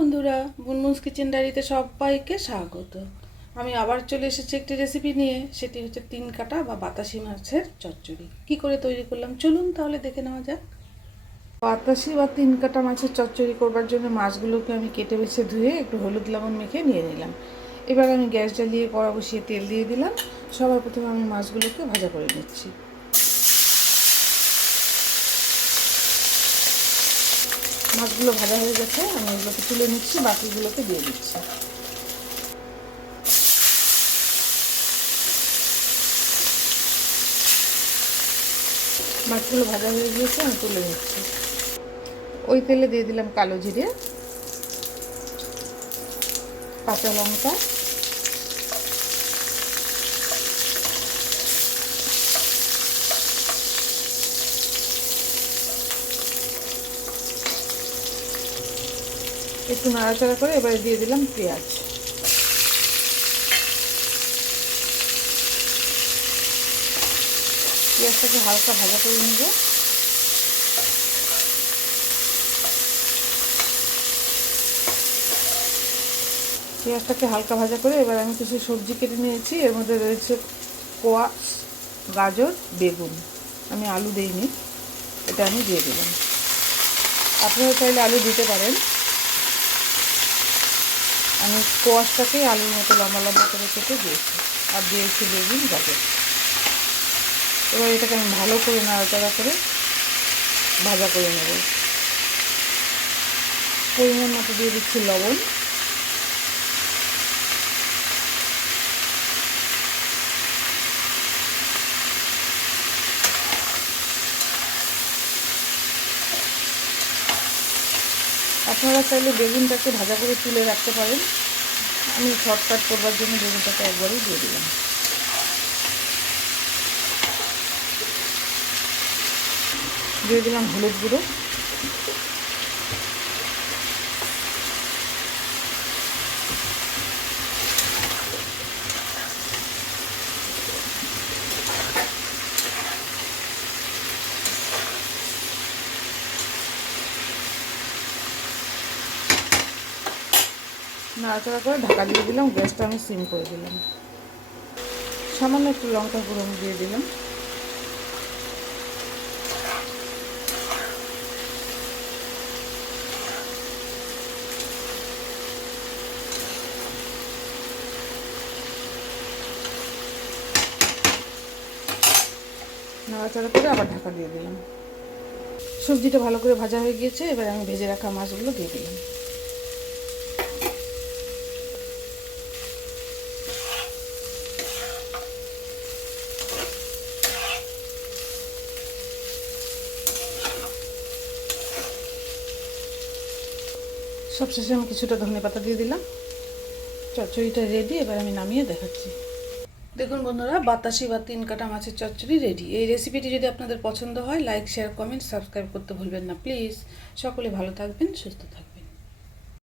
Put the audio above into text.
বন্ধুরা বুনবুন্স কিচেন ডায়েরিতে সবাইকে স্বাগত। আমি আবার চলে এসেছি একটি রেসিপি নিয়ে, সেটি হচ্ছে তিন কাটা বা বাতাসি মাছের চচ্চড়ি। কি করে তৈরি করলাম? চলুন তাহলে দেখে নেওয়া যাক। বাতাসি বা তিন কাটা মাছের চচ্চড়ি করবার জন্য মাছগুলোকে আমি কেটে বেছে ধুয়ে একটু হলুদ লবণ মেখে নিয়ে নিলাম। এবার আমি গ্যাস জ্বালিয়ে কড়া বসিয়ে তেল দিয়ে দিলাম। সবার প্রথমে আমি মাছগুলোকে ভাজা করে নিচ্ছি। মাছগুলো ভাজা হয়ে গেছে, আমি এগুলোকে তুলে নিচ্ছি, বাকিগুলোকে দিয়ে দিচ্ছি। মাছগুলো ভাজা হয়ে গিয়েছে, আমি তুলে নিচ্ছি। ওই তেলে দিয়ে দিলাম কালো জিরে, কাঁচা লঙ্কা একটু নাড়াচাড়া করে এবারে দিয়ে দিলাম পেঁয়াজ। পেঁয়াজটাকে হালকা ভাজা করে নেব। পেঁয়াজটাকে হালকা ভাজা করে এবার আমি কিছু সবজি কেটে নিয়েছি, এর মধ্যে রয়েছে কোয়াশ, গাজর, বেগুন। আমি আলু দিইনি, এটা আমি দিয়ে দিলাম। আপনারা চাইলে আলু দিতে পারেন। আমি স্কোয়াশটাকেই আলুর মতো লম্বা লম্বা করে কেটে দিয়েছি। আর দিয়েছি বেগুন গাজর। এবার এটাকে আমি ভালো করে নাড়াচাড়া করে ভাজা করে নেব। পরিমাণ মতো দিয়ে দিচ্ছি লবণ। আপনারা চাইলে বেগুনটাকে ভাজা করে তুলে রাখতে পারেন। আমি শর্টকাট করবার জন্য বেগুনটাকে একবারই দিয়ে দিলাম। দিয়ে দিলাম হলুদ গুঁড়ো। নাড়াচাড়া করে ঢাকা দিয়ে দিলাম, গ্যাসটা আমি সিম করে দিলাম। সামান্য একটু লঙ্কা গুঁড়ো দিয়ে দিলাম। নাড়াচাড়া করে আবার ঢাকা দিয়ে দিলাম। সবজিটা ভালো করে ভাজা হয়ে গিয়েছে, এবার আমি ভেজে রাখা মাছগুলো দিয়ে দিলাম। সবশেষে আমি কিছুটা ধনে পাতা দিয়ে দিলাম। চচ্চড়িটা রেডি এবার আমি নামিয়ে দেখাচ্ছি। দেখুন বন্ধুরা, বাতাসি বা তিন কাটা মাছের চচ্চড়ি রেডি এই রেসিপিটি যদি আপনাদের পছন্দ হয় লাইক শেয়ার কমেন্ট সাবস্ক্রাইব করতে ভুলবেন না প্লিজ সকলে ভালো থাকবেন, সুস্থ থাকবেন।